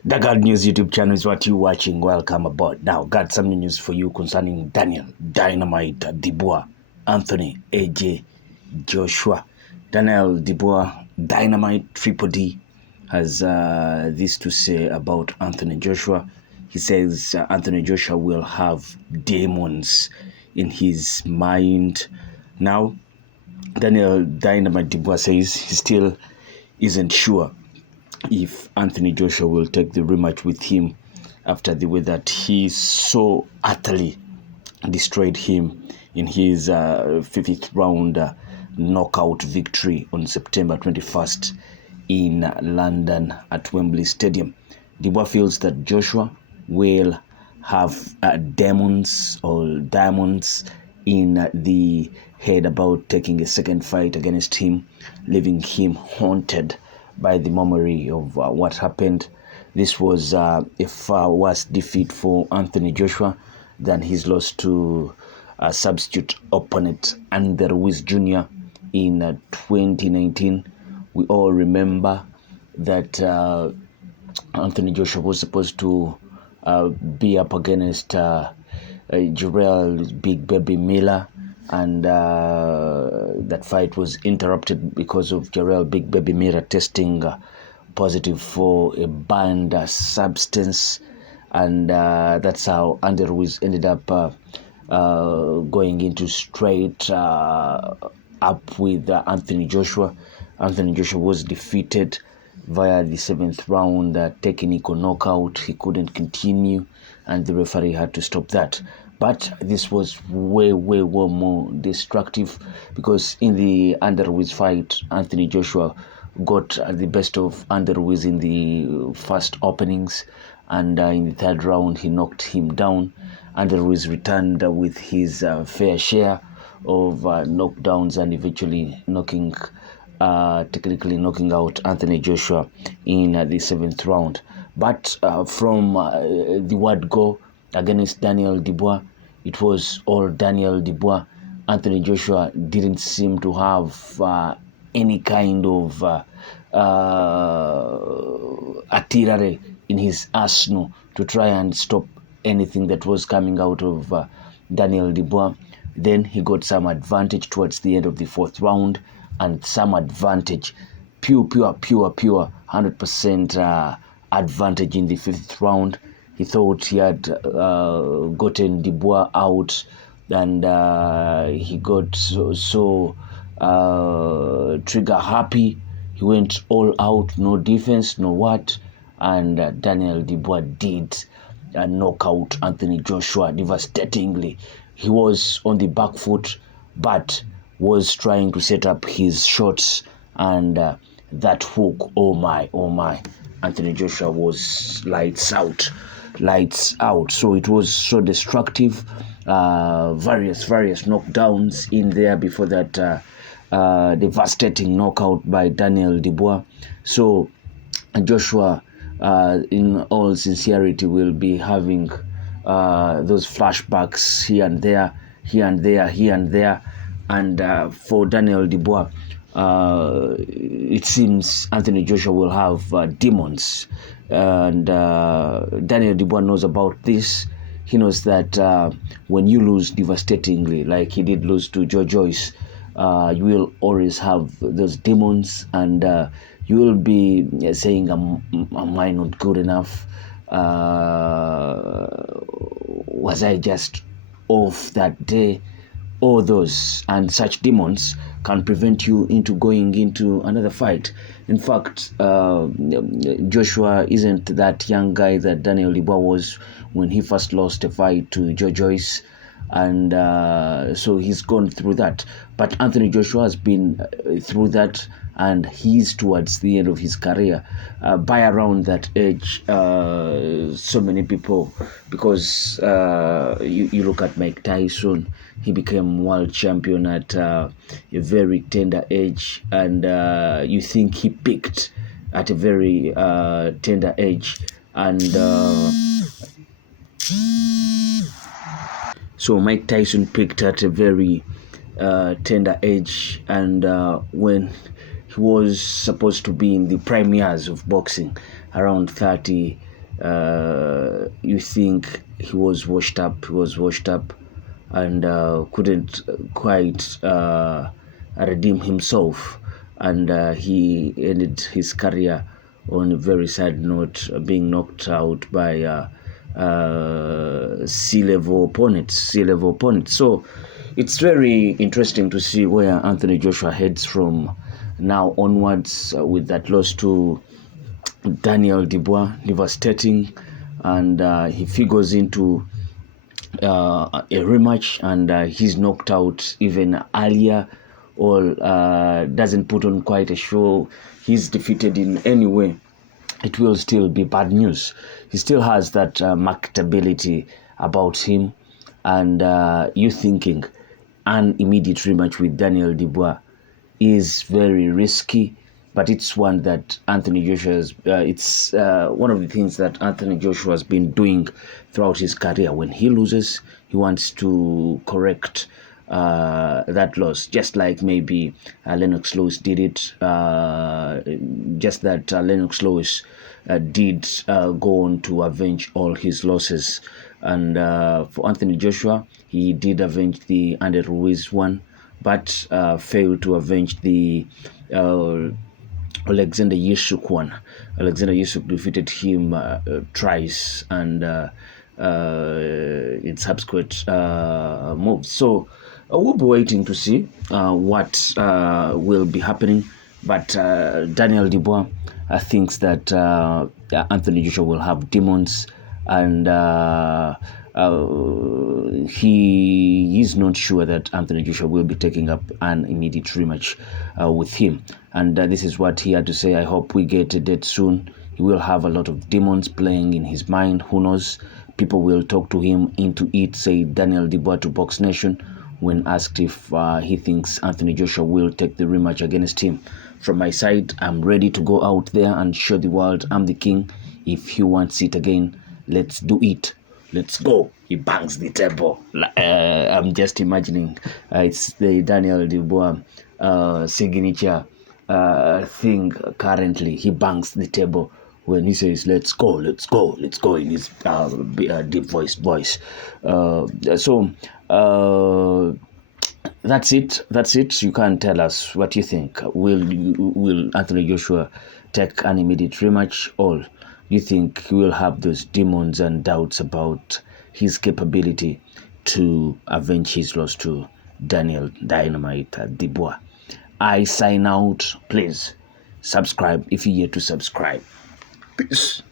The God News YouTube channel is what you're watching. Welcome aboard. Now, got some news for you concerning Daniel Dynamite Dubois, Anthony AJ Joshua. Daniel Dubois, Dynamite Triple D, has this to say about Anthony Joshua. He says Anthony Joshua will have demons in his mind. Now, Daniel Dynamite Dubois says he still isn't sure if Anthony Joshua will take the rematch with him after the way that he so utterly destroyed him in his fifth round knockout victory on September 21st in London at Wembley Stadium. Dubois feels that Joshua will have demons or diamonds in the head about taking a second fight against him, leaving him haunted by the memory of what happened. This was a far worse defeat for Anthony Joshua than his loss to a substitute opponent, Andy Ruiz Jr. in 2019. We all remember that Anthony Joshua was supposed to be up against Jarrell Big Baby Miller, and that fight was interrupted because of Jarrell Big Baby Miller testing positive for a banned substance, and that's how Andy Ruiz ended up going into straight up with Anthony Joshua. Anthony Joshua was defeated via the 7th round technical knockout. He couldn't continue, and the referee had to stop that. But this was way more destructive, because in the Andy Ruiz fight, Anthony Joshua got the best of Andy Ruiz in the first openings, and in the third round he knocked him down. Andy Ruiz returned with his fair share of knockdowns and eventually technically knocking out Anthony Joshua in the 7th round. But from the word go against Daniel Dubois, it was all Daniel Dubois. Anthony Joshua didn't seem to have any kind of artillery in his arsenal to try and stop anything that was coming out of Daniel Dubois. Then he got some advantage towards the end of the 4th round, and some advantage, pure 100% advantage in the 5th round. He thought he had gotten Dubois out, and he got so trigger happy. He went all out, no defense, no what, and Daniel Dubois did knock out Anthony Joshua devastatingly. He was on the back foot, but was trying to set up his shots, and that hook, oh my, Anthony Joshua was lights out. So it was so destructive. Various knockdowns in there before that devastating knockout by Daniel Dubois. So Joshua, in all sincerity, will be having those flashbacks here and there, and for Daniel Dubois, it seems Anthony Joshua will have demons, and Daniel Dubois knows about this. He knows that when you lose devastatingly, like he did lose to Joe Joyce, you will always have those demons, and you will be saying, am I not good enough? Was I just off that day? All those and such demons can prevent you into going into another fight. In fact, Joshua isn't that young guy that Daniel Dubois was when he first lost a fight to Joe Joyce, and so he's gone through that. But Anthony Joshua has been through that, and he's towards the end of his career. By around that age, so many people, because you look at Mike Tyson, he became world champion at a very tender age, and you think he peaked at a very tender age, and so Mike Tyson peaked at a very tender age, and when he was supposed to be in the prime years of boxing. around 30. You think he was washed up, and couldn't quite redeem himself, and he ended his career on a very sad note, being knocked out by C-level opponents. So it's very interesting to see where Anthony Joshua heads from now onwards, with that loss to Daniel Dubois, devastating, and he figures into a rematch, and he's knocked out even earlier, or doesn't put on quite a show. He's defeated in any way, it will still be bad news. He still has that marketability about him, and you thinking an immediate rematch with Daniel Dubois is very risky, but it's one that Anthony Joshua's. It's one of the things that Anthony Joshua has been doing throughout his career. When he loses, he wants to correct that loss, just like maybe Lennox Lewis did it. Just that Lennox Lewis did go on to avenge all his losses, and for Anthony Joshua, he did avenge the Andy Ruiz one, but failed to avenge the Alexander Yusuk one. Alexander Yusuk defeated him twice, and in subsequent moves. So we'll be waiting to see what will be happening. But Daniel Dubois thinks that Anthony Joshua will have demons, and he is not sure that Anthony Joshua will be taking up an immediate rematch with him. And this is what he had to say. I hope we get a date soon. He will have a lot of demons playing in his mind. Who knows? People will talk to him into it, say Daniel Dubois to Box Nation, when asked if he thinks Anthony Joshua will take the rematch against him. From my side, I'm ready to go out there and show the world I'm the king. If he wants it again, let's do it. Let's go. He bangs the table. I'm just imagining it's the Daniel Dubois signature thing currently. He bangs the table when he says, let's go in his deep voice. So that's it. You can tell us what you think. Will Anthony Joshua take an immediate rematch, or you think he will have those demons and doubts about his capability to avenge his loss to Daniel Dynamite Dubois? I sign out. Please subscribe if you're yet to subscribe. Peace.